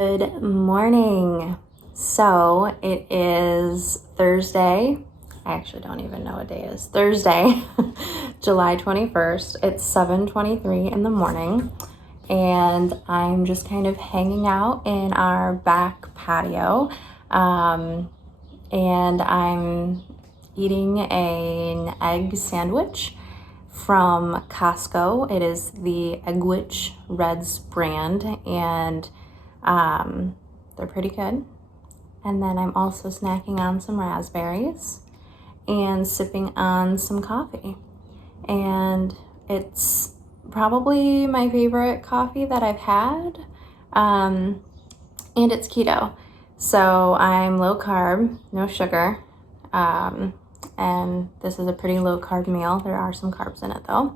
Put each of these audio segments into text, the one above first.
Good morning. So it is Thursday. I actually don't even know what day it is. Thursday, July 21st. It's 7:23 in the morning, and I'm just kind of hanging out in our back patio, and I'm eating an egg sandwich from Costco. It is the Eggwich Reds brand, and they're pretty good. And then I'm also snacking on some raspberries and sipping on some coffee. And it's probably my favorite coffee that I've had. And it's keto. So I'm low carb, no sugar. And this is a pretty low carb meal. There are some carbs in it though.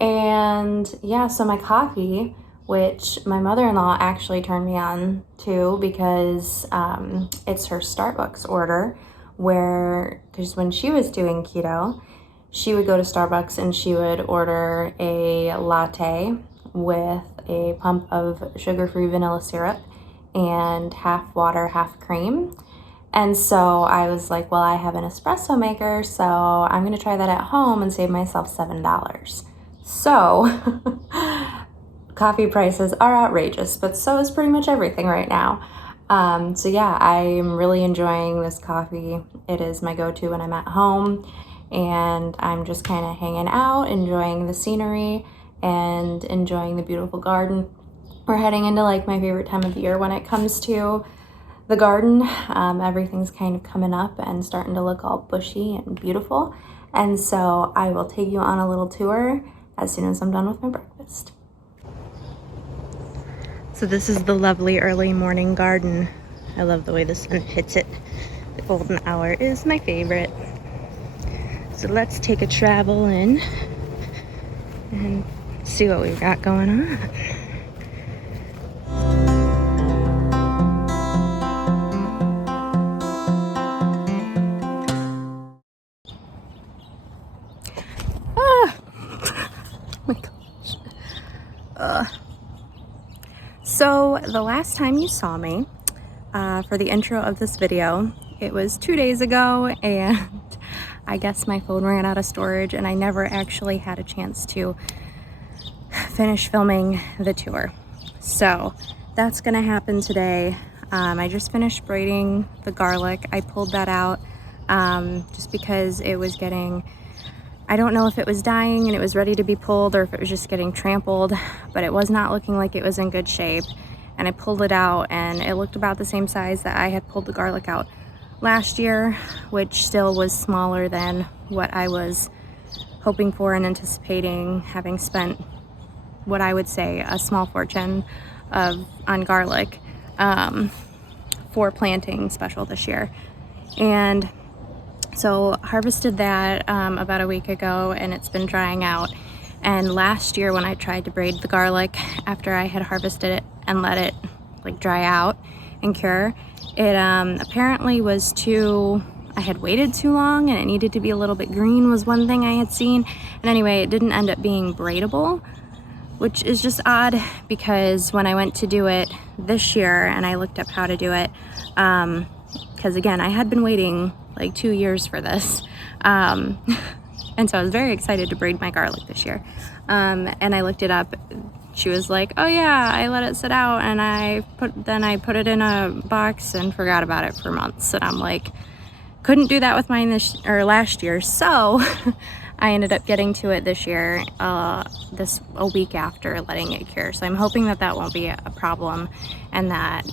And yeah, so my coffee, which my mother-in-law actually turned me on to because it's her Starbucks order, because when she was doing keto, she would go to Starbucks and she would order a latte with a pump of sugar-free vanilla syrup and half water, half cream. And so I was like, well, I have an espresso maker, so I'm gonna try that at home and save myself $7. So coffee prices are outrageous, but so is pretty much everything right now. So yeah, I'm really enjoying this coffee. It is my go-to when I'm at home, and I'm just kind of hanging out, enjoying the scenery and enjoying the beautiful garden. We're heading into like my favorite time of year when it comes to the garden. Everything's kind of coming up and starting to look all bushy and beautiful. And so I will take you on a little tour as soon as I'm done with my breakfast. So this is the lovely early morning garden. I love the way the sun hits it. The golden hour is my favorite. So let's take a travel in and see what we've got going on. So the last time you saw me for the intro of this video, it was 2 days ago, and I guess my phone ran out of storage and I never actually had a chance to finish filming the tour. So that's gonna happen today. I just finished braiding the garlic. I pulled that out just because it was getting, I don't know if it was dying and it was ready to be pulled or if it was just getting trampled, but it was not looking like it was in good shape. And I pulled it out and it looked about the same size that I had pulled the garlic out last year, which still was smaller than what I was hoping for and anticipating, having spent what I would say a small fortune on garlic for planting special this year. And so harvested that about a week ago, and it's been drying out. And last year when I tried to braid the garlic after I had harvested it and let it like dry out and cure, it apparently was I had waited too long and it needed to be a little bit green was one thing I had seen. And anyway, it didn't end up being braidable, which is just odd because when I went to do it this year and I looked up how to do it, because again, I had been waiting like 2 years for this. And so I was very excited to braid my garlic this year. And I looked it up. She was like, oh yeah, I let it sit out and then I put it in a box and forgot about it for months. And I'm like, couldn't do that with mine last year. So I ended up getting to it this year, a week after letting it cure. So I'm hoping that that won't be a problem and that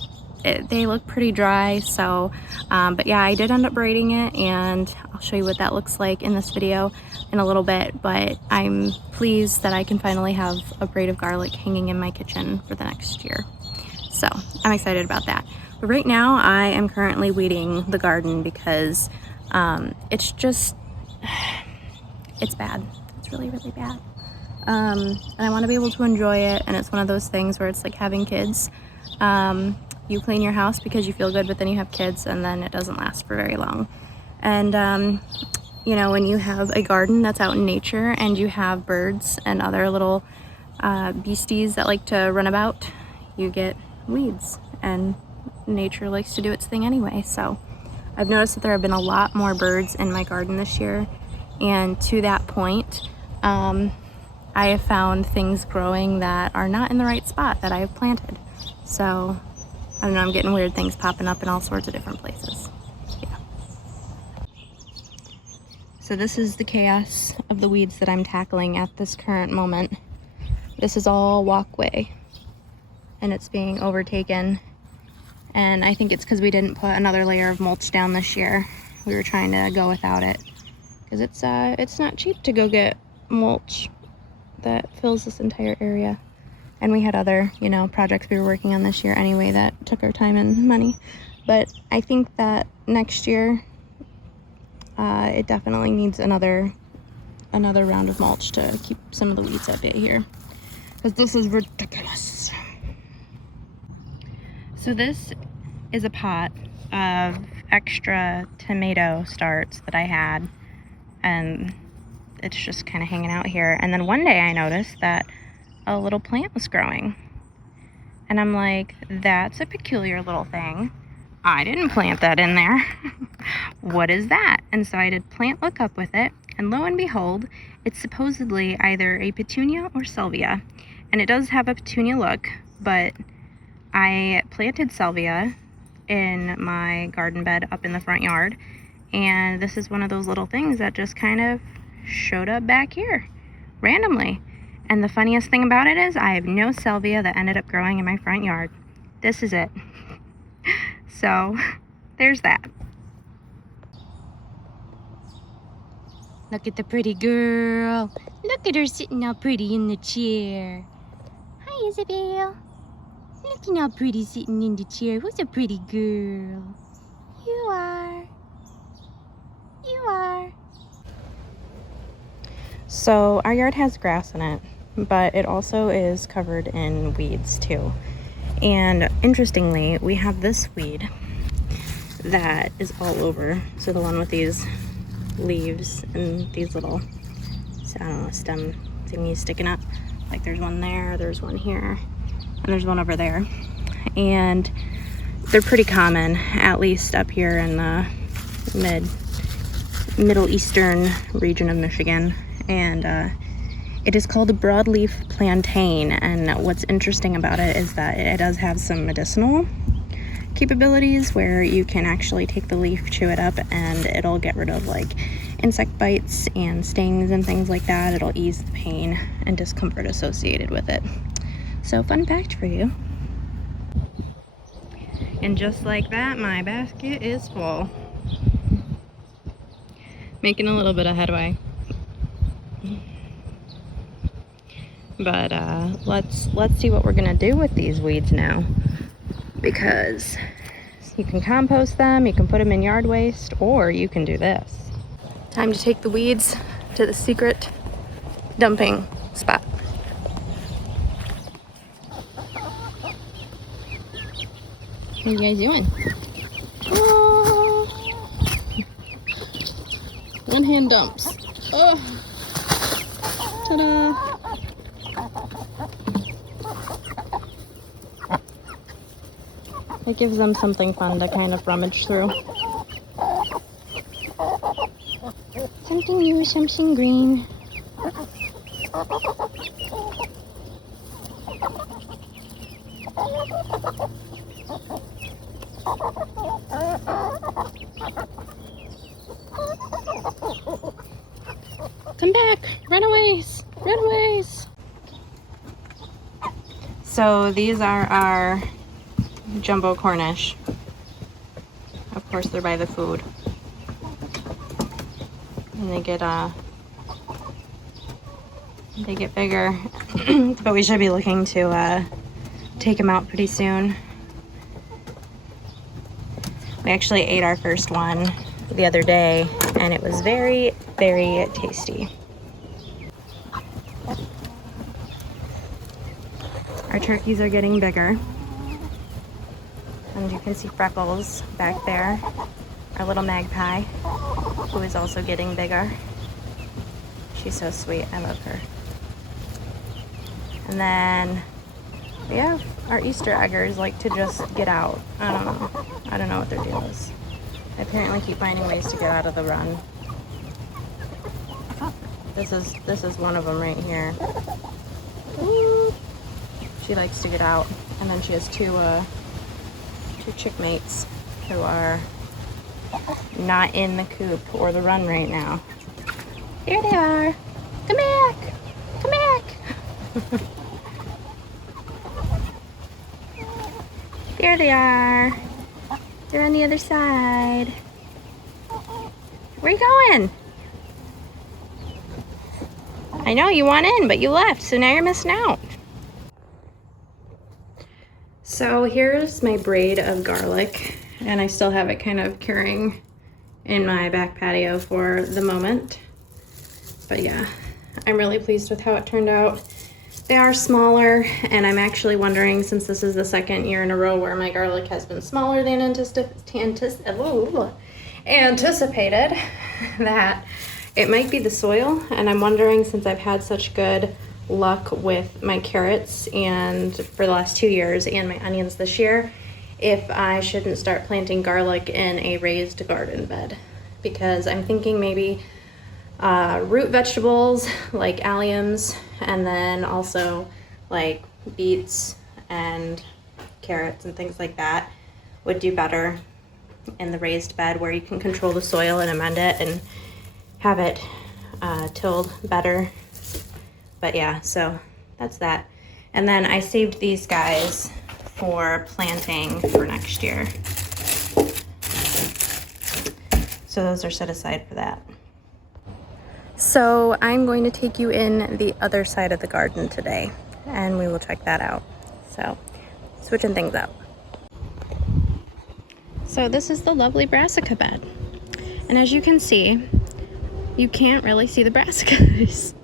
they look pretty dry. So but yeah, I did end up braiding it, and I'll show you what that looks like in this video in a little bit. But I'm pleased that I can finally have a braid of garlic hanging in my kitchen for the next year. So I'm excited about that. But right now I am currently weeding the garden because it's bad. It's really, really bad. And I want to be able to enjoy it, and it's one of those things where it's like having kids. You clean your house because you feel good, but then you have kids and then it doesn't last for very long. And you know, when you have a garden that's out in nature and you have birds and other little beasties that like to run about, you get weeds. and nature likes to do its thing anyway. So I've noticed that there have been a lot more birds in my garden this year, and to that point, I have found things growing that are not in the right spot that I have planted. So I don't know, I'm getting weird things popping up in all sorts of different places. Yeah. So this is the chaos of the weeds that I'm tackling at this current moment. This is all walkway, and it's being overtaken. And I think it's because we didn't put another layer of mulch down this year. We were trying to go without it, because it's not cheap to go get mulch that fills this entire area. And we had other, you know, projects we were working on this year anyway that took our time and money. But I think that next year, it definitely needs another round of mulch to keep some of the weeds at bay here, because this is ridiculous. So this is a pot of extra tomato starts that I had, and it's just kind of hanging out here. And then one day I noticed that a little plant was growing, and I'm like, that's a peculiar little thing. I didn't plant that in there. What is that? And so I did plant lookup with it, and lo and behold, it's supposedly either a petunia or salvia. And it does have a petunia look, but I planted salvia in my garden bed up in the front yard, and this is one of those little things that just kind of showed up back here randomly. And the funniest thing about it is I have no salvia that ended up growing in my front yard. This is it. So there's that. Look at the pretty girl. Look at her sitting all pretty in the chair. Hi, Isabel. Looking how pretty sitting in the chair. Who's a pretty girl? You are. You are. So our yard has grass in it, but it also is covered in weeds too. And interestingly, we have this weed that is all over. So the one with these leaves and these little, I don't know, stem thingies sticking up. Like there's one there, there's one here, and there's one over there. And they're pretty common, at least up here in the Middle Eastern region of Michigan. And it is called a broadleaf plantain. And what's interesting about it is that it does have some medicinal capabilities where you can actually take the leaf, chew it up, and it'll get rid of like insect bites and stings and things like that. It'll ease the pain and discomfort associated with it. So fun fact for you. And just like that, my basket is full. Making a little bit of headway. But let's see what we're gonna do with these weeds now, because you can compost them, you can put them in yard waste, or you can do this. Time to take the weeds to the secret dumping spot. What are you guys doing? Oh. One hand dumps. Oh. Ta-da! It gives them something fun to kind of rummage through. Something new, something green. Come back! Runaways! Runaways! So these are our jumbo Cornish. Of course they're by the food. And they get bigger. But we should be looking to take them out pretty soon. We actually ate our first one the other day, and it was very, very tasty. Our turkeys are getting bigger. And you can see Freckles back there, our little magpie, who is also getting bigger. She's so sweet, I love her. And then We have our Easter eggers like to just get out. I don't know. I don't know what their deal is. They apparently keep finding ways to get out of the run. This is one of them right here. Woo! She likes to get out, and then she has two chick mates who are not in the coop or the run right now. There they are. Come back. Come back. There they are. They're on the other side. Where you going? I know you want in, but you left, so now you're missing out. So here's my braid of garlic, and I still have it kind of curing in my back patio for the moment. But yeah, I'm really pleased with how it turned out. They are smaller, and I'm actually wondering, since this is the second year in a row where my garlic has been smaller than anticipated, that it might be the soil. And I'm wondering, since I've had such good luck with my carrots and for the last 2 years and my onions this year, if I shouldn't start planting garlic in a raised garden bed, because I'm thinking maybe root vegetables like alliums, and then also like beets and carrots and things like that would do better in the raised bed, where you can control the soil and amend it and have it tilled better. But yeah, so that's that. And then I saved these guys for planting for next year. So those are set aside for that. So I'm going to take you in the other side of the garden today, and we will check that out. So switching things up. So this is the lovely brassica bed. And as you can see, you can't really see the brassicas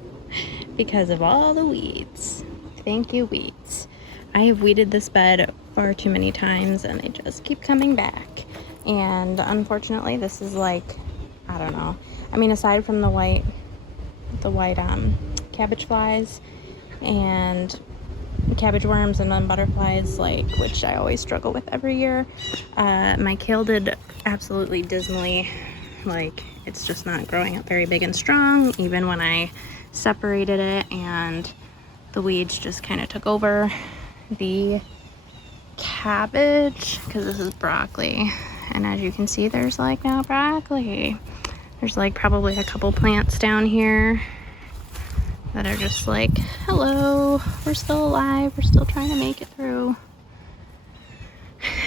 because of all the weeds. Thank you, weeds. I have weeded this bed far too many times, and they just keep coming back. And unfortunately, this is like, I don't know. I mean, aside from the white cabbage flies and cabbage worms and then butterflies, like, which I always struggle with every year, my kale did absolutely dismally. Like, it's just not growing up very big and strong, even when I separated it, and the weeds just kind of took over. The cabbage, because this is broccoli, and as you can see, there's like no broccoli. There's like probably a couple plants down here that are just like, hello, we're still alive, we're still trying to make it through.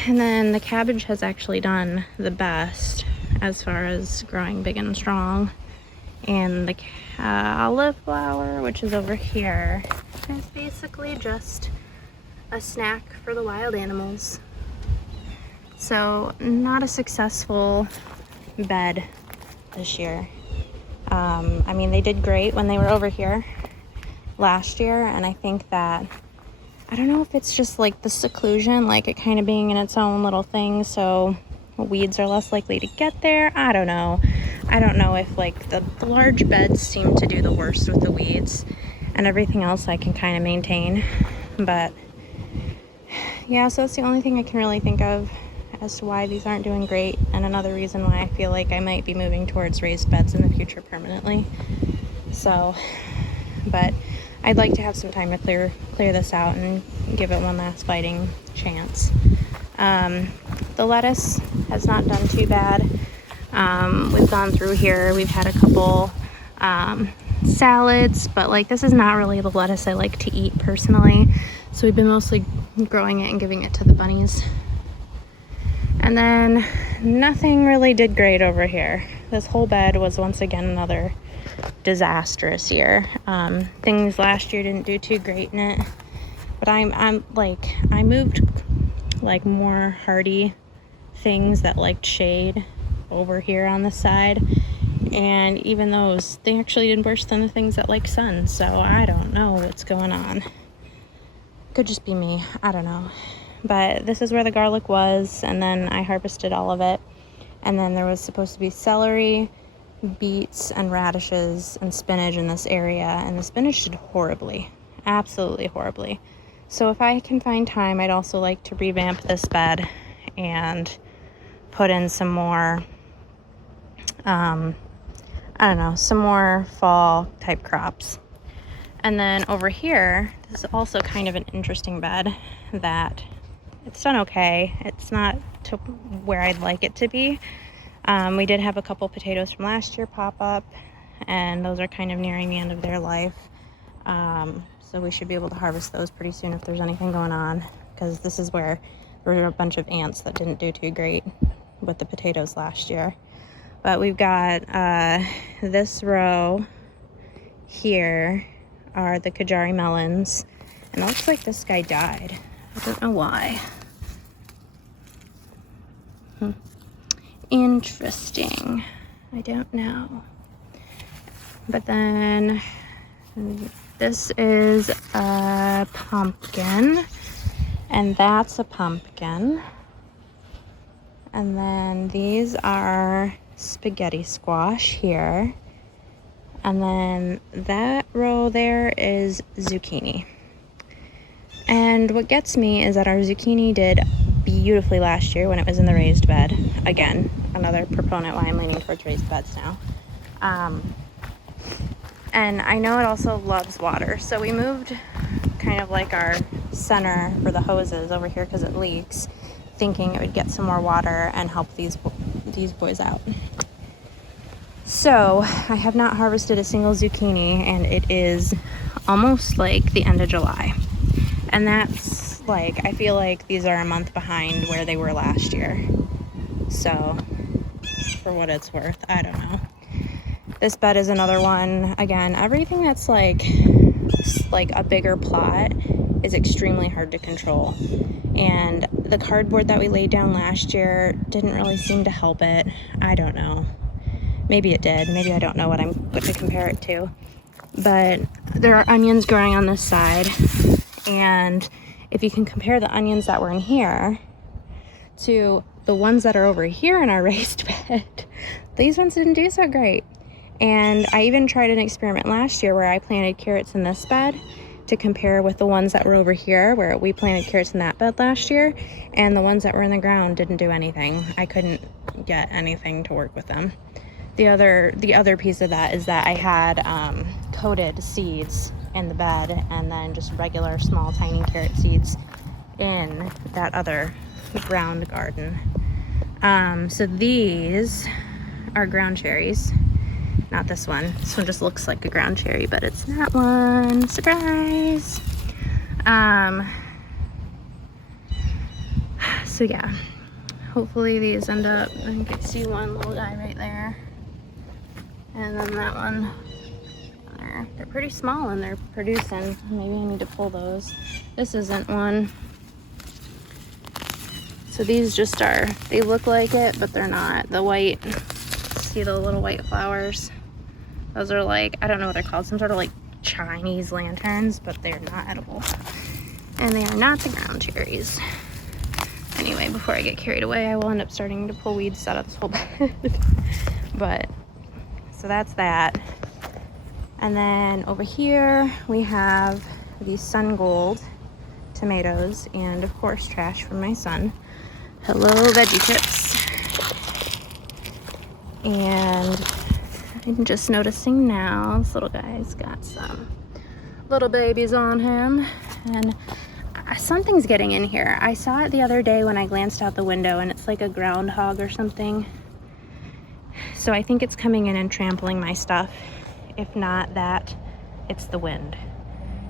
And then the cabbage has actually done the best as far as growing big and strong. And the cauliflower, which is over here, is basically just a snack for the wild animals. So not a successful bed this year. I mean, they did great when they were over here last year, and I think that, I don't know if it's just like the seclusion, like it kind of being in its own little thing, so weeds are less likely to get there. I don't know. I don't know if like the large beds seem to do the worst with the weeds, and everything else I can kind of maintain. But yeah, so that's the only thing I can really think of as to why these aren't doing great, and another reason why I feel like I might be moving towards raised beds in the future permanently. So, but I'd like to have some time to clear this out and give it one last fighting chance. The lettuce has not done too bad. We've gone through here, we've had a couple salads, but like this is not really the lettuce I like to eat personally, so we've been mostly growing it and giving it to the bunnies. And then nothing really did great over here. This whole bed was once again another disastrous year. Things last year didn't do too great in it, but I'm like, I moved like more hardy things that liked shade over here on the side, and even those, they actually did worse than the things that like sun. So I don't know what's going on. Could just be me, I don't know. But this is where the garlic was, and then I harvested all of it. And then there was supposed to be celery, beets, and radishes and spinach in this area, and the spinach did horribly, absolutely horribly. So if I can find time, I'd also like to revamp this bed and put in some more, I don't know, some more fall type crops. And then over here, this is also kind of an interesting bed that it's done okay. It's not to where I'd like it to be. We did have a couple potatoes from last year pop up, and those are kind of nearing the end of their life. So we should be able to harvest those pretty soon if there's anything going on, because this is where there were a bunch of ants that didn't do too great with the potatoes last year. But we've got this row here are the Kajari melons, and it looks like this guy died. I don't know why. Interesting. I don't know. But then this is a pumpkin, and that's a pumpkin. And then these are spaghetti squash here. And then that row there is zucchini. And what gets me is that our zucchini did beautifully last year when it was in the raised bed. Again, another proponent why I'm leaning towards raised beds now. And I know it also loves water. So we moved kind of like our center for the hoses over here because it leaks, thinking it would get some more water and help these boys out. So I have not harvested a single zucchini, and it is almost like the end of July. And that's like, I feel like these are a month behind where they were last year. So for what it's worth, I don't know. This bed is another one. Again, everything that's like a bigger plot is extremely hard to control. And the cardboard that we laid down last year didn't really seem to help it. I don't know. Maybe it did. Maybe I don't know what to compare it to. But there are onions growing on this side. And if you can compare the onions that were in here to the ones that are over here in our raised bed, these ones didn't do so great. And I even tried an experiment last year where I planted carrots in this bed to compare with the ones that were over here where we planted carrots in that bed last year, and the ones that were in the ground didn't do anything. I couldn't get anything to work with them. The other piece of that is that I had coated seeds in the bed and then just regular small tiny carrot seeds in that other ground garden. So these are ground cherries. Not this one. This one just looks like a ground cherry, but it's not one. Surprise! So yeah, hopefully these end up, I think I see one little guy right there. And then that one there. They're pretty small and they're producing. Maybe I need to pull those. This isn't one. So these just are, they look like it, but they're not. The white, see the little white flowers? Those are like, I don't know what they're called, some sort of like Chinese lanterns, but they're not edible. And they are not the ground cherries. Anyway, before I get carried away, I will end up starting to pull weeds out of this whole bed. But, so that's that. And then over here, we have these sun gold tomatoes, and of course, trash from my son. Hello, veggie tips. And I'm just noticing now, this little guy's got some little babies on him, and something's getting in here. I saw it the other day when I glanced out the window, and it's like a groundhog or something. So I think it's coming in and trampling my stuff. If not that, it's the wind,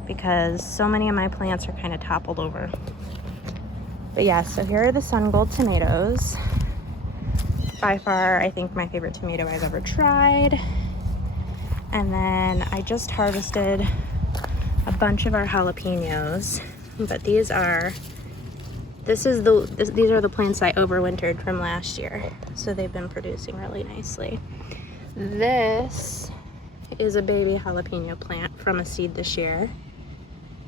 because so many of my plants are kind of toppled over. But yeah, so here are the sun gold tomatoes. By far, I think my favorite tomato I've ever tried. And then I just harvested a bunch of our jalapenos, but these are these are the plants I overwintered from last year, so they've been producing really nicely. This is a baby jalapeno plant from a seed this year,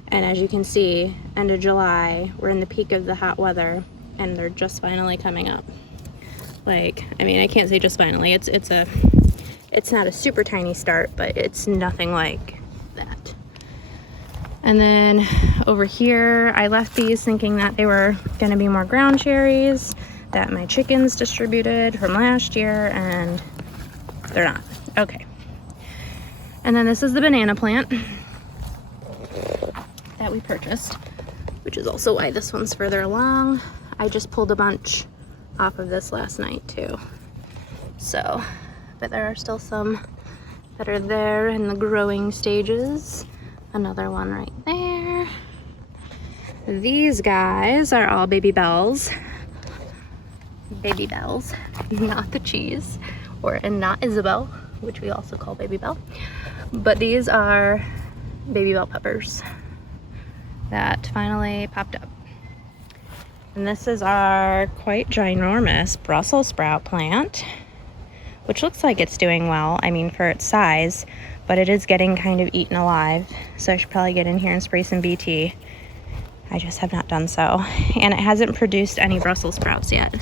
and as you can see, end of July, we're in the peak of the hot weather, and they're just finally coming up. Like, I mean, I can't say just finally. It's not a super tiny start, but it's nothing like that. And then over here, I left these thinking that they were going to be more ground cherries that my chickens distributed from last year, and they're not. Okay. And then this is the banana plant that we purchased, which is also why this one's further along. I just pulled a bunch off of this last night too. So, but there are still some that are there in the growing stages. Another one right there. These guys are all baby bells. Baby bells, not the cheese, and not Isabel, which we also call baby bell. But these are baby bell peppers that finally popped up. And this is our quite ginormous Brussels sprout plant, which looks like it's doing well. I mean, for its size, but it is getting kind of eaten alive. So I should probably get in here and spray some BT. I just have not done so. And it hasn't produced any Brussels sprouts yet.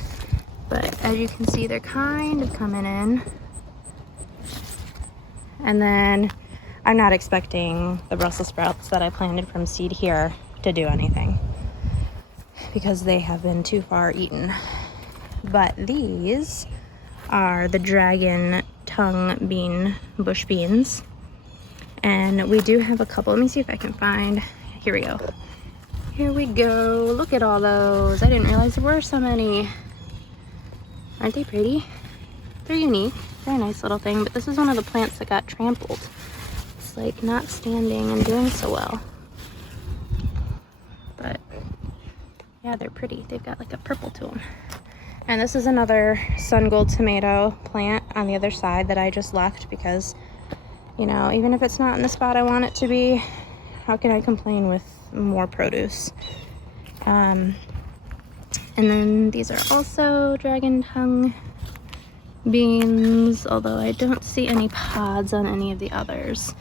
But as you can see, they're kind of coming in. And then I'm not expecting the Brussels sprouts that I planted from seed here to do anything, because they have been too far eaten. But these are the dragon tongue bean bush beans. And we do have a couple. Let me see if I can find, here we go. Here we go, look at all those. I didn't realize there were so many. Aren't they pretty? They're unique, they're a nice little thing, but this is one of the plants that got trampled. It's like not standing and doing so well. But yeah, they're pretty. They've got like a purple to them. And this is another sun gold tomato plant on the other side that I just left because, you know, even if it's not in the spot I want it to be, how can I complain with more produce? And then these are also dragon tongue beans, although I don't see any pods on any of the others.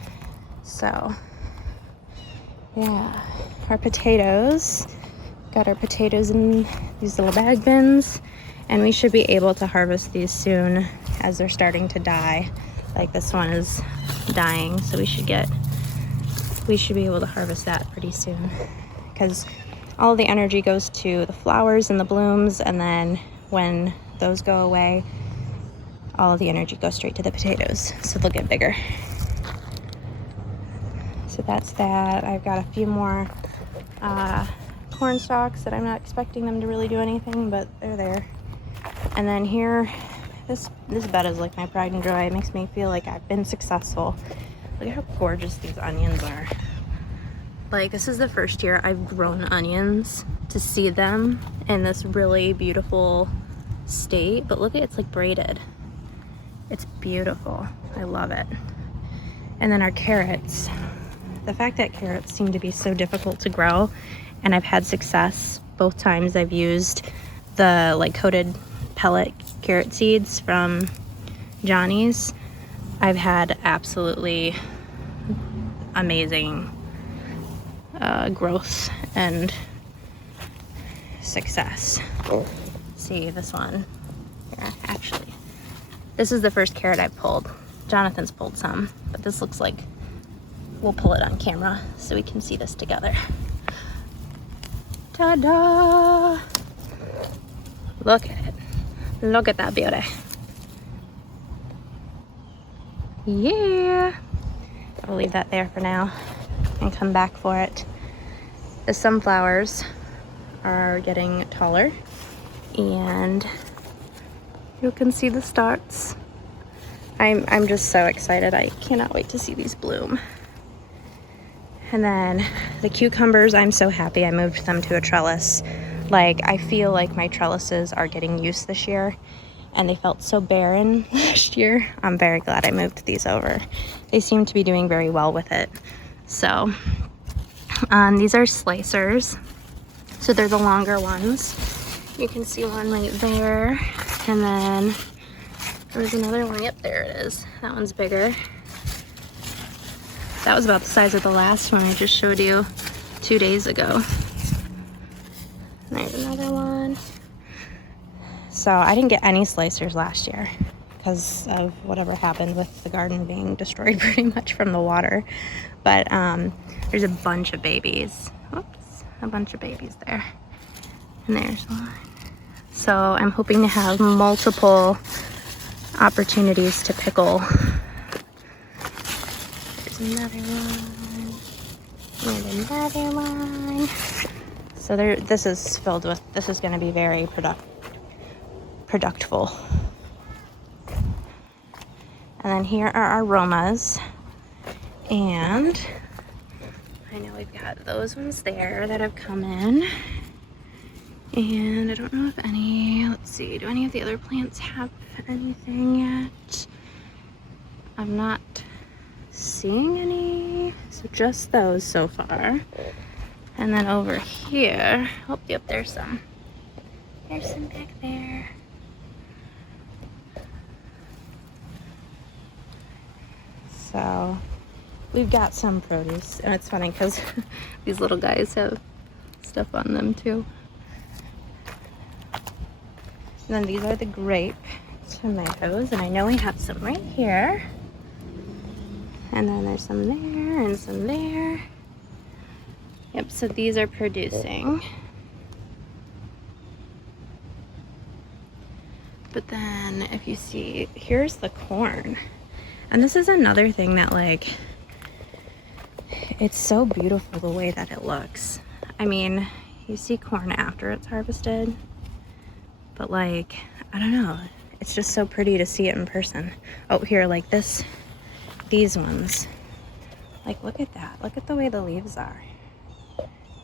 So yeah, our potatoes. Got our potatoes in these little bag bins, and we should be able to harvest these soon as they're starting to die. Like this one is dying, so we should be able to harvest that pretty soon, because all the energy goes to the flowers and the blooms, and then when those go away, all of the energy goes straight to the potatoes, so they'll get bigger. So that's that. I've got a few more corn stalks that I'm not expecting them to really do anything, but they're there. And then here, this bed is like my pride and joy. It makes me feel like I've been successful. Look at how gorgeous these onions are. Like, this is the first year I've grown onions to see them in this really beautiful state. But look at it's like braided. It's beautiful. I love it. And then our carrots. The fact that carrots seem to be so difficult to grow, and I've had success both times I've used the like coated pellet carrot seeds from Johnny's. I've had absolutely amazing growth and success. See this one here, actually. This is the first carrot I've pulled. Jonathan's pulled some, but this looks like we'll pull it on camera so we can see this together. Ta-da! Look at it. Look at that beauty. Yeah! I'll leave that there for now and come back for it. The sunflowers are getting taller, and you can see the starts. I'm just so excited. I cannot wait to see these bloom. And then the cucumbers, I'm so happy I moved them to a trellis. Like, I feel like my trellises are getting used this year, and they felt so barren last year. I'm very glad I moved these over. They seem to be doing very well with it. So these are slicers, so they're the longer ones. You can see one right there, and then there's another one. Yep, there it is. That one's bigger. That was about the size of the last one I just showed you 2 days ago. There's another one. So I didn't get any slicers last year because of whatever happened with the garden being destroyed pretty much from the water. But there's a bunch of babies. Oops. a bunch of babies there. And there's one. So I'm hoping to have multiple opportunities to pickle. There's another one. And another one. So this is filled with, this is going to be very productful. And then here are our Romas. And I know we've got those ones there that have come in. And I don't know if any, let's see, do any of the other plants have anything yet? I'm not seeing any, so just those so far. And then over here, oh, yep, there's some. There's some back there. So we've got some produce, and it's funny because these little guys have stuff on them too. And then these are the grape tomatoes, and I know we have some right here. And then there's some there and some there. Yep, so these are producing. But then if you see, here's the corn. And this is another thing that, like, it's so beautiful the way that it looks. I mean, you see corn after it's harvested, but like, I don't know, it's just so pretty to see it in person. Oh, here, like this, these ones, like, look at that. Look at the way the leaves are.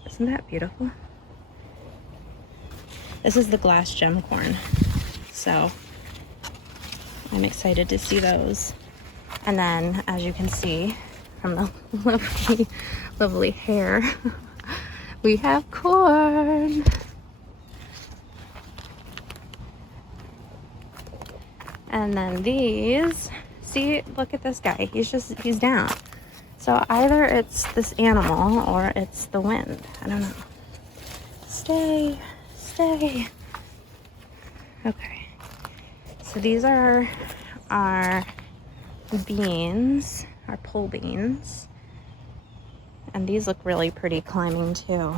Isn't that beautiful? This is the glass gem corn, so I'm excited to see those. And then, as you can see from the lovely hair, we have corn. And then these, see, look at this guy. He's down. So either it's this animal or it's the wind. I don't know. Stay. Okay. So these are our beans, our pole beans. And these look really pretty climbing too.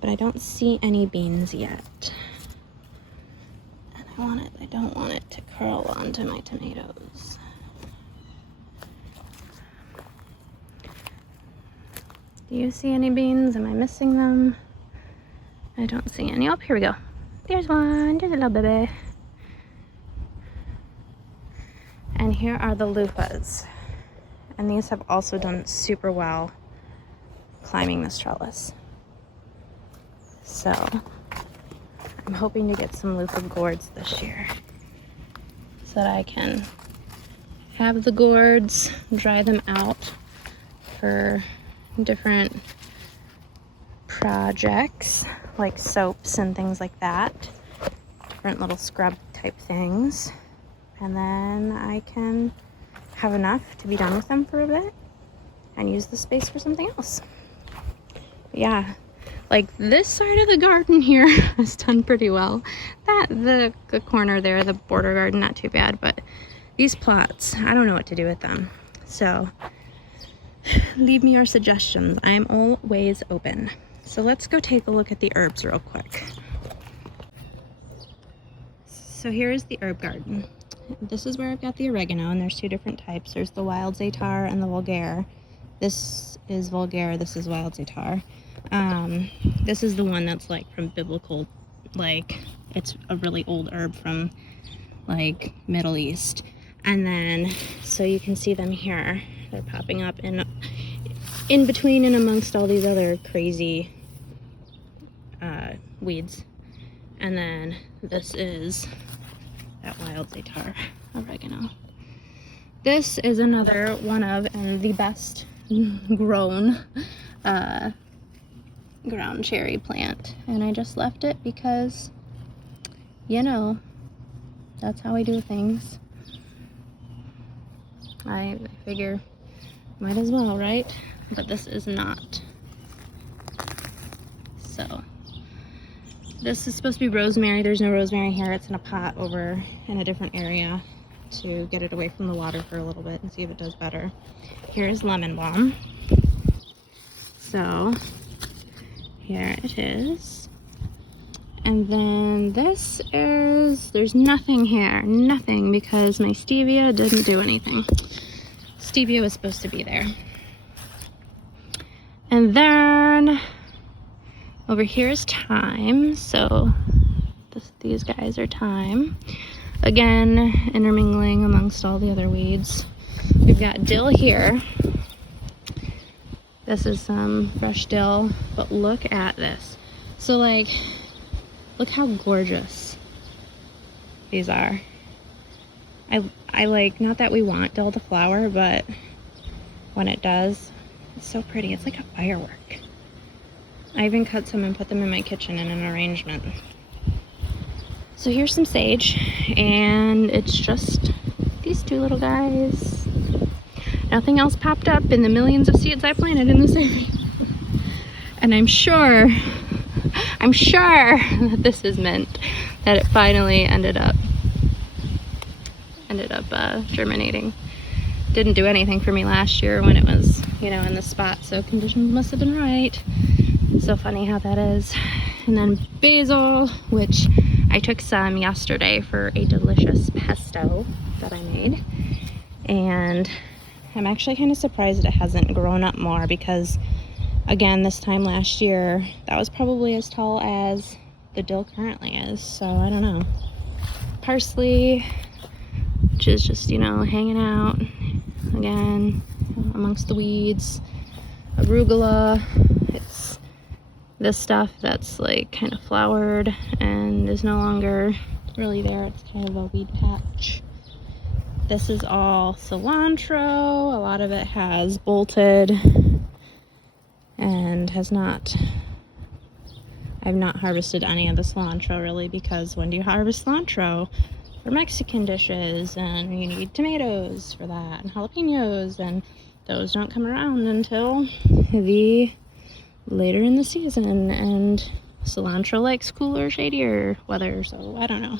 But I don't see any beans yet. And I don't want it to curl onto my tomatoes. Do you see any beans? Am I missing them? I don't see any. Oh, here we go. There's one. There's a little baby. And here are the luppas. And these have also done super well climbing this trellis. So I'm hoping to get some lupa gourds this year so that I can have the gourds, dry them out for different projects like soaps and things like that, different little scrub type things, and then I can have enough to be done with them for a bit and use the space for something else. But yeah, like this side of the garden here has done pretty well. The corner there, the border garden, not too bad, but these plots, I don't know what to do with them. So leave me your suggestions. I'm always open. So let's go take a look at the herbs real quick. So here's the herb garden. This is where I've got the oregano, and there's two different types. There's the wild za'atar and the vulgare. This is vulgare, this is wild za'atar. This is the one that's like from biblical, like it's a really old herb from like Middle East. And then, so you can see them here. They're popping up in between and amongst all these other crazy weeds. And then this is that wild za'atar oregano. This is another one of the best grown ground cherry plant, and I just left it because, you know, that's how I do things. I figure might as well, right? But this is not. So this is supposed to be rosemary. There's no rosemary here. It's in a pot over in a different area to get it away from the water for a little bit and see if it does better. Here's lemon balm. So Here it is. And then this is, there's nothing here, nothing, because my stevia didn't do anything. Stevia was supposed to be there. And then over here is thyme. So these guys are thyme. Again, intermingling amongst all the other weeds. We've got dill here. This is some fresh dill, but look at this. So like, look how gorgeous these are. I like, not that we want dill to flower, but when it does, it's so pretty. It's like a firework. I even cut some and put them in my kitchen in an arrangement. So here's some sage, and it's just these two little guys. Nothing else popped up in the millions of seeds I planted in this area. And I'm sure that this is meant that it finally ended up germinating. Didn't do anything for me last year when it was, you know, in the spot, so conditions must have been right. So funny how that is. And then basil, which I took some yesterday for a delicious pesto that I made. And I'm actually kind of surprised it hasn't grown up more, because again, this time last year, that was probably as tall as the dill currently is. So I don't know. Parsley, which is just, you know, hanging out again amongst the weeds. Arugula, it's this stuff that's like kind of flowered and is no longer really there. It's kind of a weed patch. This is all cilantro. A lot of it has bolted and has not, I've not harvested any of the cilantro really, because when do you harvest cilantro? For Mexican dishes, and you need tomatoes for that, and jalapenos, and those don't come around until the later in the season, and cilantro likes cooler, shadier weather, so I don't know.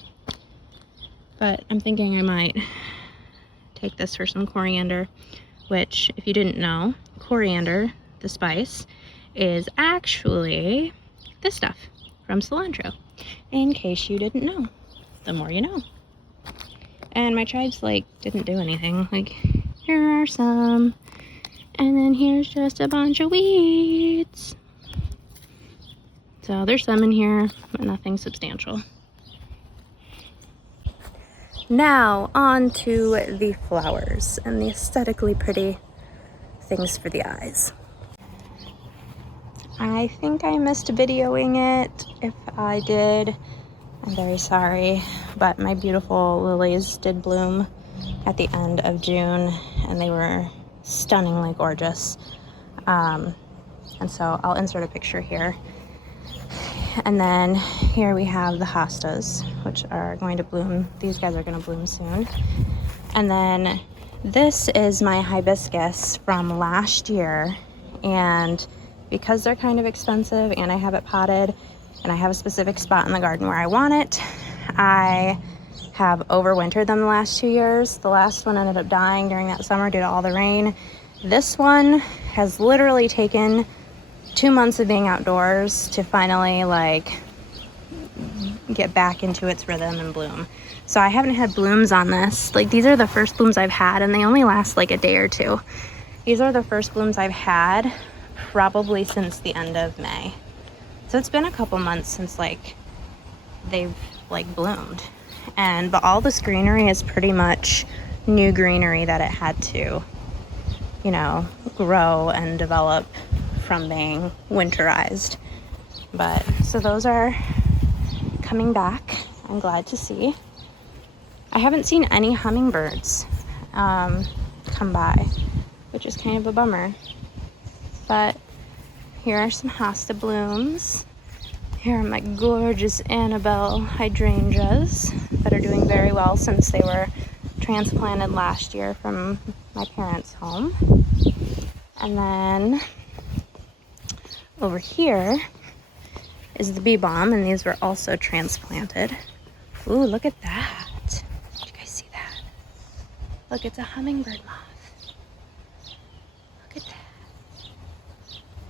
But I'm thinking I might take this for some coriander, which, if you didn't know, coriander, the spice, is actually this stuff from cilantro. In case you didn't know, the more you know. And my chives like didn't do anything. Like, here are some, and then here's just a bunch of weeds. So there's some in here, but nothing substantial. Now on to the flowers and the aesthetically pretty things for the eyes. I think I missed videoing it. If I did, I'm very sorry, but my beautiful lilies did bloom at the end of June, and they were stunningly gorgeous. And so I'll insert a picture here. And then here we have the hostas, which are going to bloom. These guys are going to bloom soon. And then this is my hibiscus from last year, and because they're kind of expensive and I have it potted and I have a specific spot in the garden where I want it, I have overwintered them the last 2 years. The last one ended up dying during that summer due to all the rain. This one has literally taken 2 months of being outdoors to finally like get back into its rhythm and bloom. So I haven't had blooms on this. Like, these are the first blooms I've had, and they only last like a day or two. These are the first blooms I've had probably since the end of May. So it's been a couple months since like they've like bloomed. But all this greenery is pretty much new greenery that it had to, you know, grow and develop from being winterized. But so those are coming back. I'm glad to see. I haven't seen any hummingbirds come by, which is kind of a bummer. But here are some hosta blooms. Here are my gorgeous Annabelle hydrangeas that are doing very well since they were transplanted last year from my parents' home. And then over here is the bee balm, and these were also transplanted. Ooh, look at that. Did you guys see that? Look, it's a hummingbird moth. Look at that.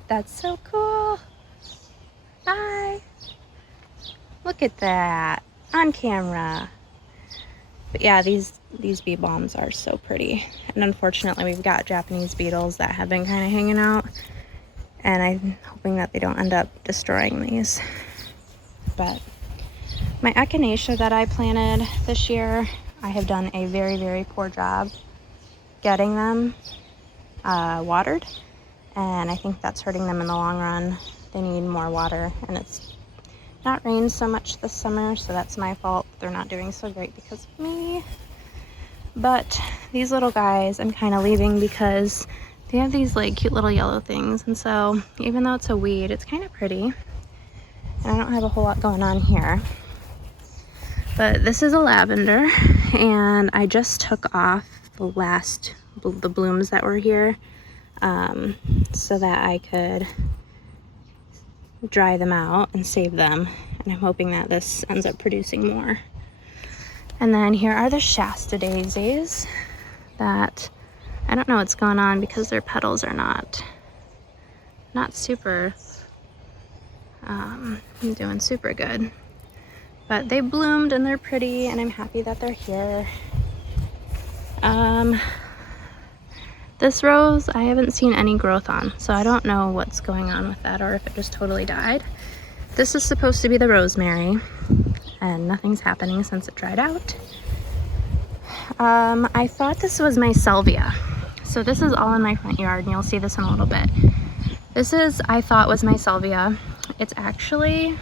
That's so cool. Hi. Look at that on camera. But yeah, these bee balms are so pretty. And unfortunately, we've got Japanese beetles that have been kind of hanging out. And I'm hoping that they don't end up destroying these. But my echinacea that I planted this year, I have done a very, very poor job getting them watered. And I think that's hurting them in the long run. They need more water, and it's not rained so much this summer, so that's my fault. They're not doing so great because of me. But these little guys I'm kind of leaving because they have these like cute little yellow things, and so even though it's a weed, it's kind of pretty. And I don't have a whole lot going on here. But this is a lavender, and I just took off the blooms that were here so that I could dry them out and save them, and I'm hoping that this ends up producing more. And then here are the Shasta daisies that I don't know what's going on because their petals are not super doing super good, but they bloomed and they're pretty, and I'm happy that they're here. This rose I haven't seen any growth on, so I don't know what's going on with that or if it just totally died. This is supposed to be the rosemary, and nothing's happening since it dried out. I thought this was my salvia. So this is all in my front yard, and you'll see this in a little bit. This is, I thought was my salvia. It's actually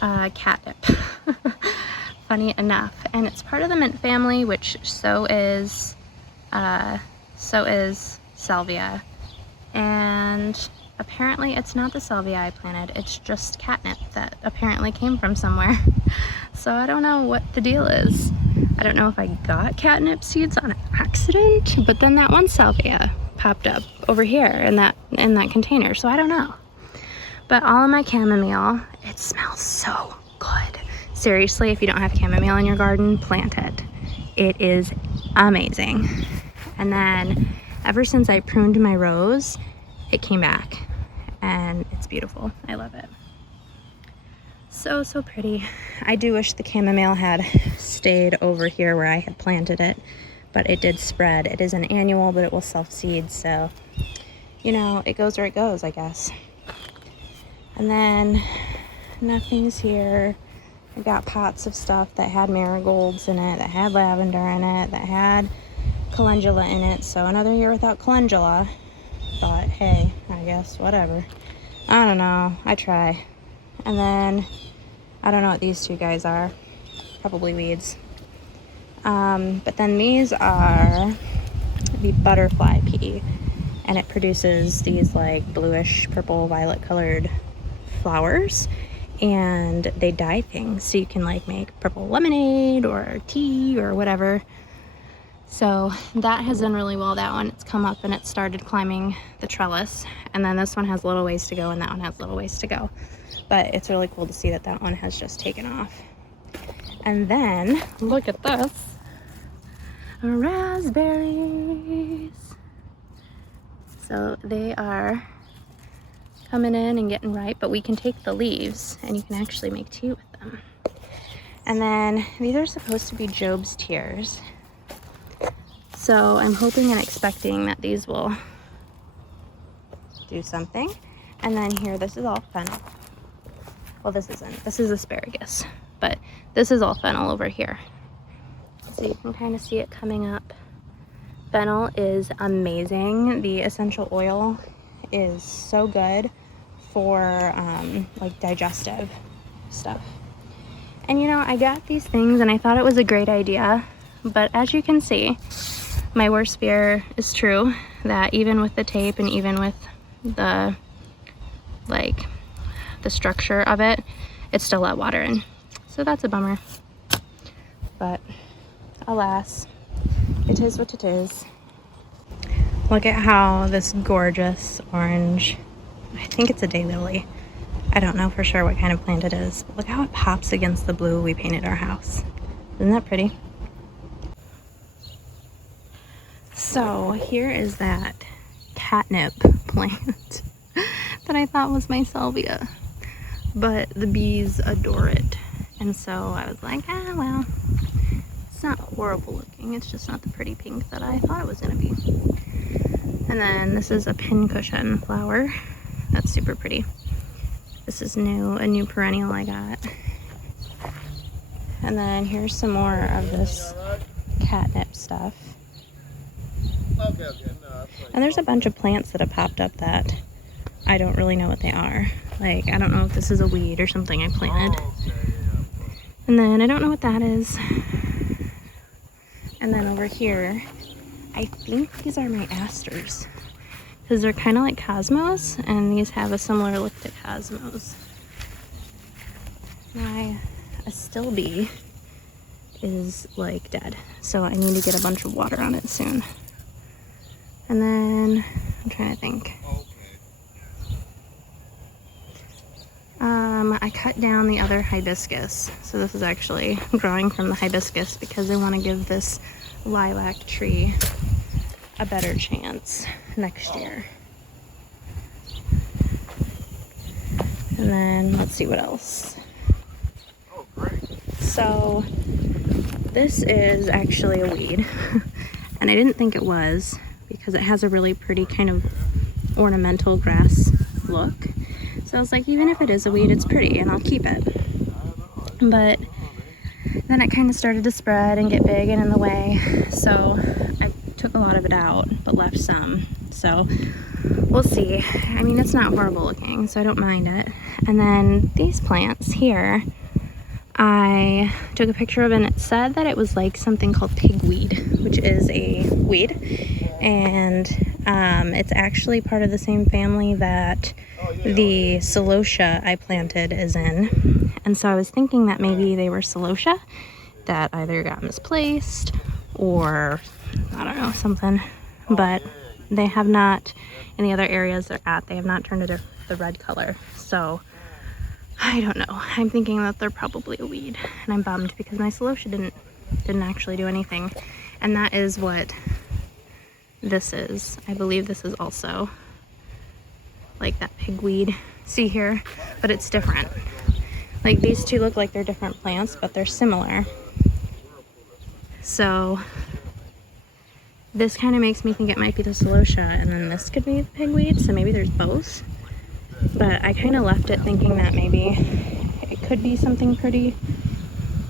catnip, funny enough. And it's part of the mint family, which so is salvia. And apparently it's not the salvia I planted, it's just catnip that apparently came from somewhere. So I don't know what the deal is. I don't know if I got catnip seeds on accident, but then that one salvia popped up over here in that container, so I don't know. But all of my chamomile, it smells so good. Seriously, if you don't have chamomile in your garden, plant it. It is amazing. And then ever since I pruned my rose, it came back, and it's beautiful. I love it. So pretty. I do wish the chamomile had stayed over here where I had planted it, but it did spread. It is an annual, but it will self-seed, so you know, it goes where it goes, I guess. And then nothing's here. I got pots of stuff that had marigolds in it, that had lavender in it, that had calendula in it. So another year without calendula. Thought, hey, I guess whatever. I don't know, I try. And then I don't know what these two guys are, probably weeds. But then these are the butterfly pea, and it produces these like bluish purple violet colored flowers, and they dye things, so you can like make purple lemonade or tea or whatever. So that has done really well. That one, it's come up and it started climbing the trellis, and then this one has a little ways to go, and that one has a little ways to go. But it's really cool to see that that one has just taken off. And then look at this, raspberries. So they are coming in and getting ripe, but we can take the leaves and you can actually make tea with them. And then these are supposed to be Job's tears. So I'm hoping and expecting that these will do something. And then here, this is all fennel. Well, this isn't. This is asparagus, but this is all fennel over here. So you can kind of see it coming up. Fennel is amazing. The essential oil is so good for like digestive stuff. And you know, I got these things and I thought it was a great idea, but as you can see, my worst fear is true, that even with the tape and even with the like the structure of it, it's still let water in. So that's a bummer. But alas, it is what it is. Look at how this gorgeous orange, I think it's a daylily. I don't know for sure what kind of plant it is, but look how it pops against the blue we painted our house. Isn't that pretty? So here is that catnip plant that I thought was my salvia. but the bees adore it. And so I was like, ah, well, it's not horrible looking. It's just not the pretty pink that I thought it was gonna be. And then this is a pincushion flower. That's super pretty. This is new, a new perennial I got. And then here's some more of this catnip stuff. And there's a bunch of plants that have popped up that I don't really know what they are. Like, I don't know if this is a weed or something I planted. And then I don't know what that is. And then over here, I think these are my asters. Because they're kind of like cosmos, and these have a similar look to cosmos. My astilbe is like dead, so I need to get a bunch of water on it soon. And then I'm trying to think. I cut down the other hibiscus, so this is actually growing from the hibiscus because I want to give this lilac tree a better chance next year. And then let's see what else. So this is actually a weed and I didn't think it was because it has a really pretty kind of ornamental grass look. So I was like, even if it is a weed, it's pretty and I'll keep it. But then it kind of started to spread and get big and in the way. So I took a lot of it out, but left some. So we'll see. I mean, it's not horrible looking, so I don't mind it. And then these plants here, I took a picture of, and it said that it was like something called pigweed, which is a weed. And it's actually part of the same family that the celosia I planted is in. And so I was thinking that maybe they were celosia that either got misplaced or I don't know, something. But they have not, in the other areas they're at, they have not turned to the red color. So I don't know. I'm thinking that they're probably a weed, and I'm bummed because my celosia didn't actually do anything. And that is what this is. I believe this is also like that pigweed. See here? But it's different. Like these two look like they're different plants, but they're similar. So this kind of makes me think it might be the celosia, and then this could be the pigweed, so maybe there's both. But I kind of left it thinking that maybe it could be something pretty,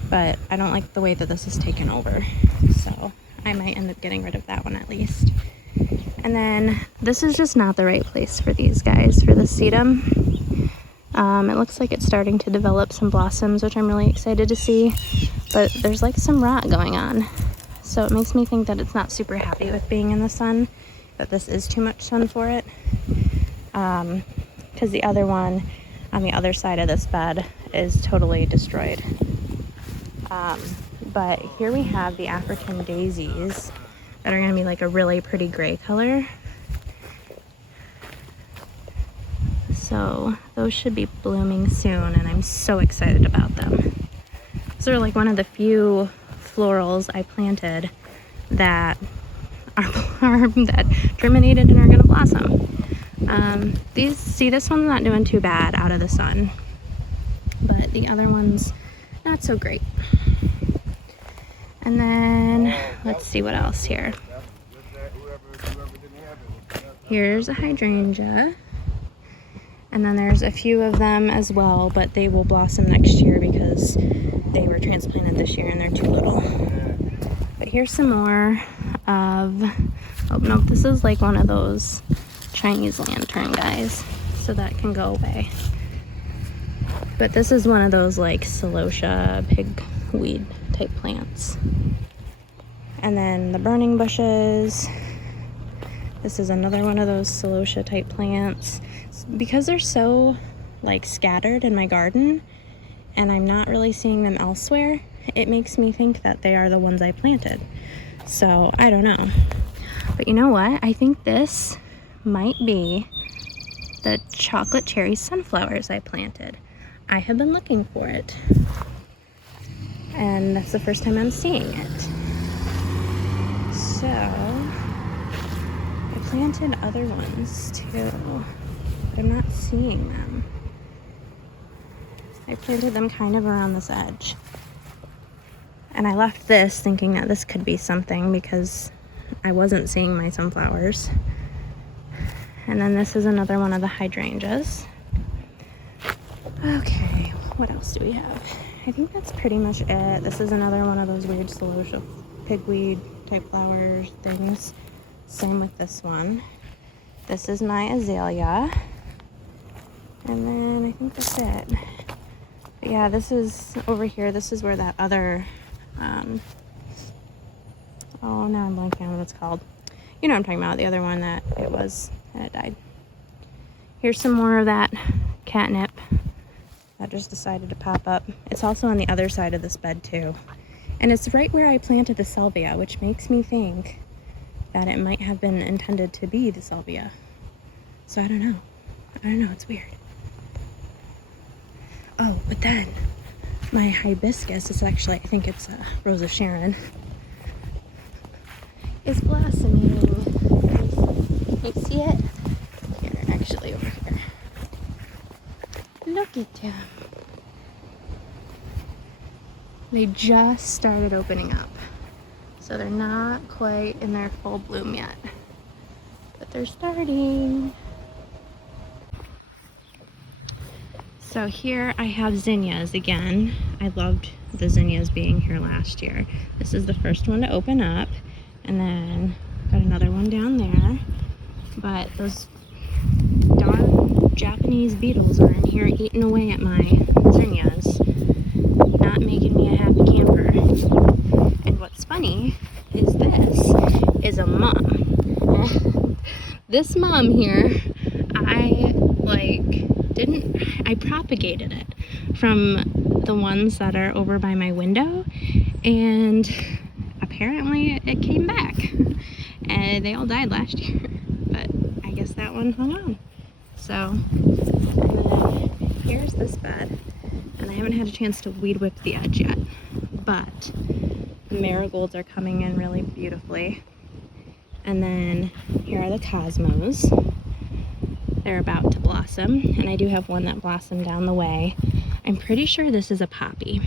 but I don't like the way that this is taken over. So I might end up getting rid of that one at least. And then this is just not the right place for these guys, for the sedum. It looks like it's starting to develop some blossoms, which I'm really excited to see, but there's like some rot going on. So it makes me think that it's not super happy with being in the sun, that this is too much sun for it. Because the other one on the other side of this bed is totally destroyed. But here we have the African daisies that are going to be like a really pretty gray color. So those should be blooming soon, and I'm so excited about them. These are like one of the few florals I planted that are that germinated and are going to blossom. This one's not doing too bad out of the sun, but the other one's not so great. And then let's see what else here. Here's a hydrangea, and then there's a few of them as well, but they will blossom next year because they were transplanted this year and they're too little. But here's some more of, oh no, this is like one of those Chinese lantern guys, so that can go away. But this is one of those like celosia pigweed type plants. And then the burning bushes. This is another one of those celosia type plants. Because they're so like scattered in my garden and I'm not really seeing them elsewhere, it makes me think that they are the ones I planted. So I don't know. But you know what? I think this might be the chocolate cherry sunflowers I planted. I have been looking for it, and that's the first time I'm seeing it. So I planted other ones too, but I'm not seeing them. I planted them kind of around this edge. And I left this thinking that this could be something because I wasn't seeing my sunflowers. And then this is another one of the hydrangeas. Okay, what else do we have? I think that's pretty much it. This is another one of those weird celosia pigweed type flowers things. Same with this one. This is my azalea. And then I think that's it. But yeah, this is over here. This is where that other, oh, now I'm blanking on what it's called. You know what I'm talking about, the other one that it died. Here's some more of that catnip that just decided to pop up. It's also on the other side of this bed too. And it's right where I planted the salvia, which makes me think that it might have been intended to be the salvia. So I don't know. It's weird. Oh, but then my hibiscus is actually, I think it's Rose of Sharon, is blossoming. You see it? Here, actually over here. Look at them. They just started opening up. So they're not quite in their full bloom yet, but they're starting. So here I have zinnias again. I loved the zinnias being here last year. This is the first one to open up, and then got another one down there. But those darn Japanese beetles are in here eating away at my zinnias, not making me a happy camper. And what's funny is this is a mum. This mum here, I propagated it from the ones that are over by my window, and apparently it came back. And they all died last year, but I guess that one hung on. So, and then here's this bed, and I haven't had a chance to weed whip the edge yet, but the marigolds are coming in really beautifully. And then here are the cosmos. They're about to blossom, and I do have one that blossomed down the way. I'm pretty sure this is a poppy.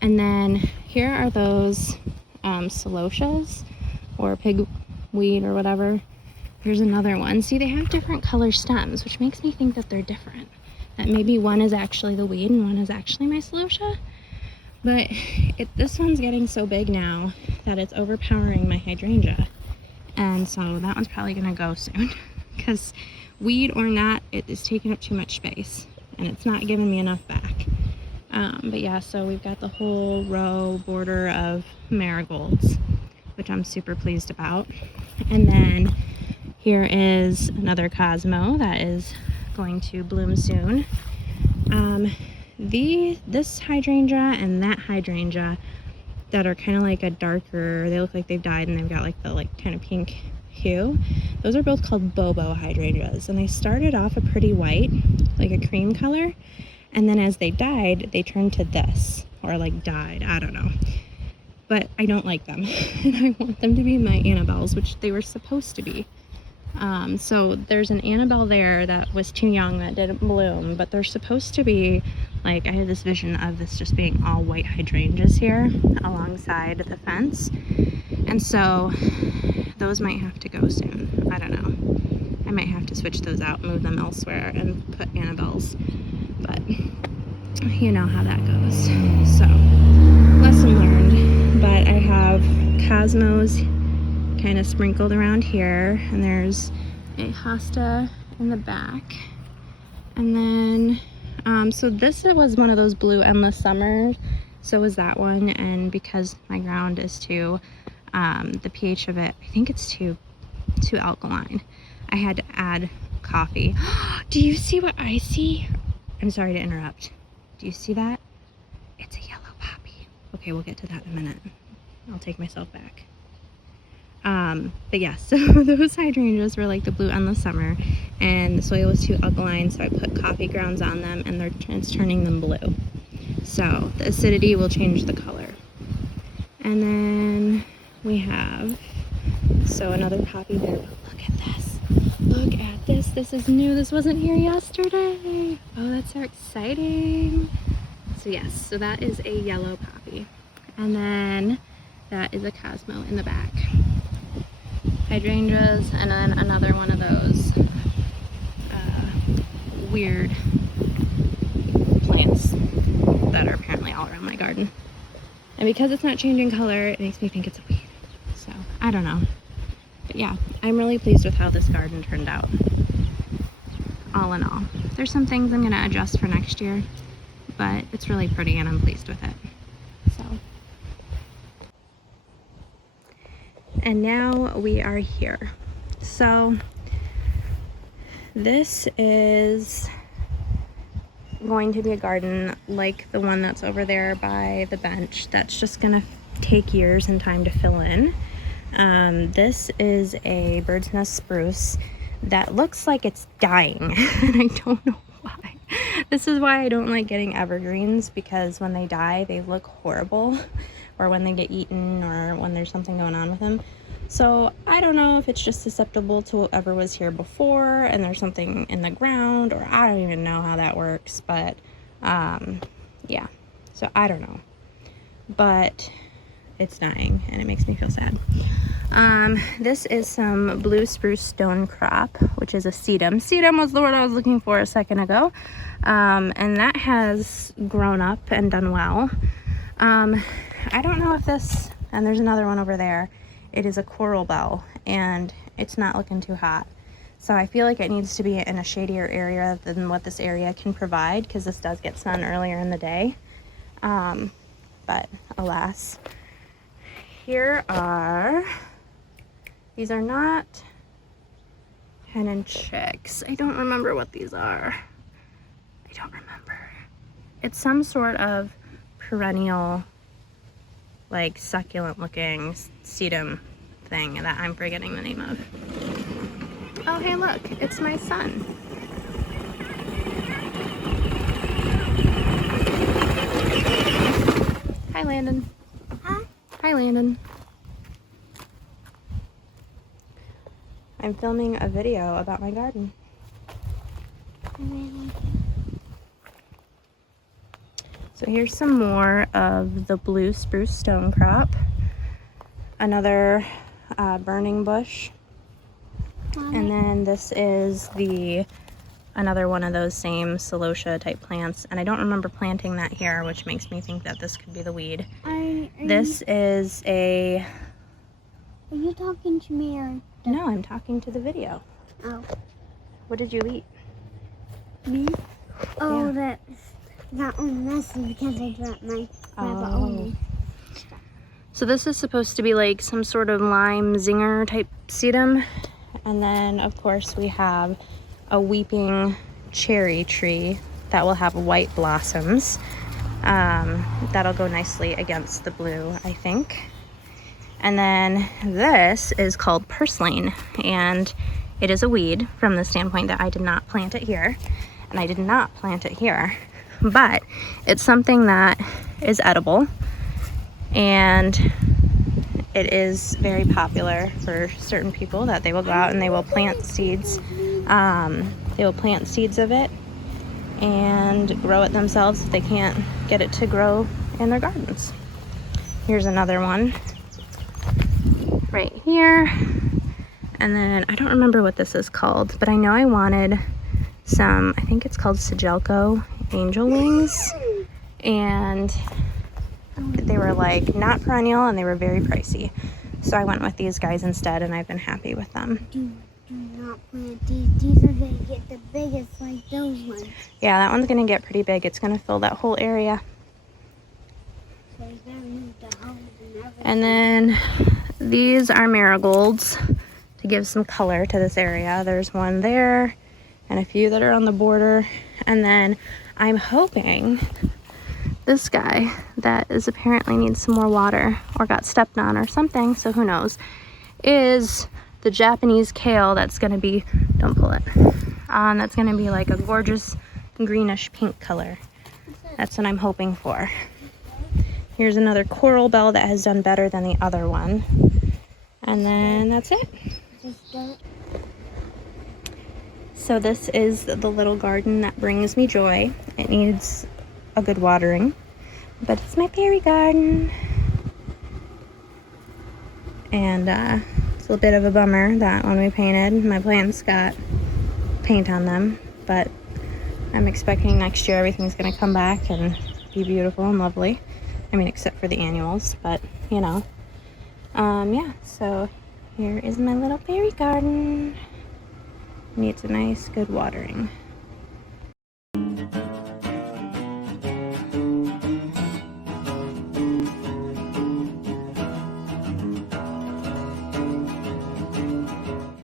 And then here are those celosias or pigweed or whatever. Here's another one. See, they have different color stems, which makes me think that they're different. That maybe one is actually the weed and one is actually my celosia. But this one's getting so big now that it's overpowering my hydrangea. And so that one's probably gonna go soon. Because weed or not, it is taking up too much space and it's not giving me enough back. But yeah, so we've got the whole row border of marigolds, which I'm super pleased about. And then here is another Cosmo that is going to bloom soon. This hydrangea and that hydrangea that are kind of like a darker, they look like they've died and they've got like the kind of pink hue. Those are both called Bobo hydrangeas, and they started off a pretty white, like a cream color, and then as they died, they turned to this, or like died, I don't know. But I don't like them, and I want them to be my Annabelles, which they were supposed to be. So there's an Annabelle there that was too young that didn't bloom, but they're supposed to be, like, I had this vision of this just being all white hydrangeas here alongside the fence. And so those might have to go soon. I don't know. I might have to switch those out, move them elsewhere, and put Annabelles. But you know how that goes. So, lesson learned. But I have Cosmos kind of sprinkled around here, and there's a hosta in the back. And then, so this was one of those blue endless summers. So was that one, and because my ground is too, the pH of it, I think it's too alkaline. I had to add coffee. Do you see what I see? I'm sorry to interrupt. Do you see that? It's a yellow poppy. Okay, we'll get to that in a minute. I'll take myself back. But yeah, so those hydrangeas were like the blue endless summer, and the soil was too alkaline, so I put coffee grounds on them, and it's turning them blue. So the acidity will change the color. And then we have, so another poppy there, but look at this. Look at this. This is new. This wasn't here yesterday. Oh, that's so exciting. So yes, so that is a yellow poppy. And then that is a Cosmo in the back. Hydrangeas, and then another one of those weird plants that are apparently all around my garden. And because it's not changing color, it makes me think it's a weed. So, I don't know. But yeah, I'm really pleased with how this garden turned out. All in all. There's some things I'm going to adjust for next year, but it's really pretty and I'm pleased with it. So. And now we are here. So, this is going to be a garden like the one that's over there by the bench. That's just gonna take years and time to fill in. This is a bird's nest spruce that looks like it's dying and I don't know why. This is why I don't like getting evergreens, because when they die they look horrible, or when they get eaten, or when there's something going on with them. So I don't know if it's just susceptible to whatever was here before and there's something in the ground, or I don't even know how that works, but yeah, so I don't know, but it's dying and it makes me feel sad. This is some blue spruce stone crop, which is a sedum. Sedum was the word I was looking for a second ago, and that has grown up and done well. I don't know if this, and there's another one over there, it is a coral bell and it's not looking too hot. So I feel like it needs to be in a shadier area than what this area can provide, because this does get sun earlier in the day. But alas. Here are, these are not hen and chicks. I don't remember what these are. I don't remember. It's some sort of perennial, like succulent looking sedum thing that I'm forgetting the name of. Oh, hey, look, it's my son. Hi, Landon. Huh? Hi, Landon. I'm filming a video about my garden. So here's some more of the blue spruce stone crop. Another burning bush. And then this is another one of those same celosia type plants. And I don't remember planting that here, which makes me think that this could be the weed. This is a... Are you talking to me or... No, I'm talking to the video. Oh. What did you eat? Me? Oh, Yeah. that one messy because I dropped my rabbit. So this is supposed to be like some sort of lime zinger type sedum. And then of course we have a weeping cherry tree that will have white blossoms. That'll go nicely against the blue, I think. And then this is called purslane, and it is a weed from the standpoint that I did not plant it here, and I did not plant it here, but it's something that is edible, and it is very popular for certain people that they will go out and they will plant seeds. They will plant seeds of it and grow it themselves if they can't get it to grow in their gardens. Here's another one right here. And then I don't remember what this is called, but I know I wanted some, I think it's called Sigelco angel wings, and they were like not perennial and they were very pricey. So I went with these guys instead, and I've been happy with them. Do not plant these. These are going to get the biggest like those ones. Yeah, that one's going to get pretty big. It's going to fill that whole area. So you gotta move the hose and everything. And then these are marigolds to give some color to this area. There's one there and a few that are on the border. And then I'm hoping this guy that is apparently needs some more water or got stepped on or something, so who knows, is the Japanese kale that's going to be, don't pull it, that's going to be like a gorgeous greenish pink color. That's what I'm hoping for. Here's another coral bell that has done better than the other one. And then that's it. So this is the little garden that brings me joy. It needs a good watering, but it's my fairy garden. And it's a bit of a bummer that when we painted, my plants got paint on them, but I'm expecting next year everything's gonna come back and be beautiful and lovely. I mean, except for the annuals, but you know. Yeah, so here is my little fairy garden. Needs a nice, good watering.